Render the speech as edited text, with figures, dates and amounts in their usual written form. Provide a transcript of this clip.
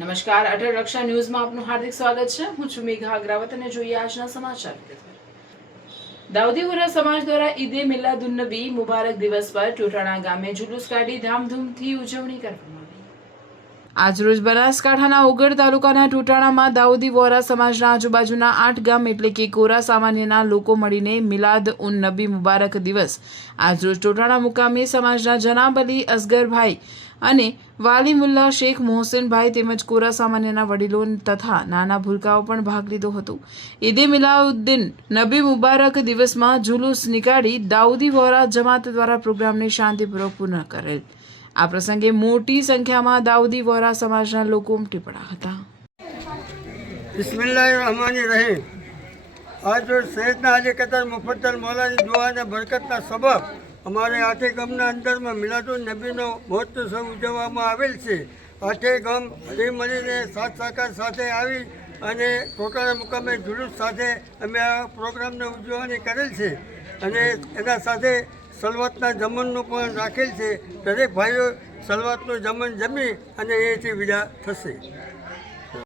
નમસ્કાર, અટલ રક્ષા ન્યૂઝમાં આપનું હાર્દિક સ્વાગત છે. હું છું મેઘા અગ્રાવત અને જોઈએ આજના સમાચાર. દાઉદી વોરા સમાજ દ્વારા ઈદે મિલાદુન્નબી મુબારક દિવસ પર ટોટાણા ગામે જુલુસ કાઢી ધામધૂમથી ઉજવણી કરવામાં આવી. આજરોજ બનાસકાંઠાના ઓગળ તાલુકાના ટોટાણામાં દાઉદી વોરા સમાજના આજુબાજુના 8 ગામ એટલે કે કોરા સામાન્યના લોકો મળીને મિલાદ ઉન નબી મુબારક દિવસ આજરોજ ટોટાણા મુકામે સમાજના જનાબ અલી અસગરભાઈ અને વાલી મુલ્લા શેખ મોહસિનભાઈ તેમજ કોરા સામાન્યના વડીલો તથા નાના ભૂલકાઓ પણ ભાગ લીધો હતો. ઈદે મિલાઉદ્દીન નબી મુબારક દિવસમાં જુલુસ નીકાળી દાઉદી વોરા જમાત દ્વારા પ્રોગ્રામને શાંતિપૂર્વક પૂર્ણ કરેલ. આ પ્રસંગે મોટી સંખ્યામાં દાઉદી વોરા સમાજના લોકો ઉમટી પડ્યા હતા. બિસ્મિલ્લાહિર્રહમાનિર્રહીમ. આજ રોજ સૈયદના અલી કદર મુફદ્દલ મૌલાની દુઆ અને બરકતના સબબ અમારે આઠે ગામના અંદરમાં મિલાદુન નબીનો મહોત્સવ ઉજવવામાં આવેલ છે. આઠે ગામ હળી મળીને સાથ સહકાર સાથે આવી અને ટોટાણા મુકામે જુલુસ સાથે અમે આ પ્રોગ્રામને ઉજવવાની કરેલ છે અને એના સાથે સલવતના જમણનું પણ રાખેલ છે. દરેક ભાઈઓ સલવતનું જમણ જમી અને એથી વિદા થશે.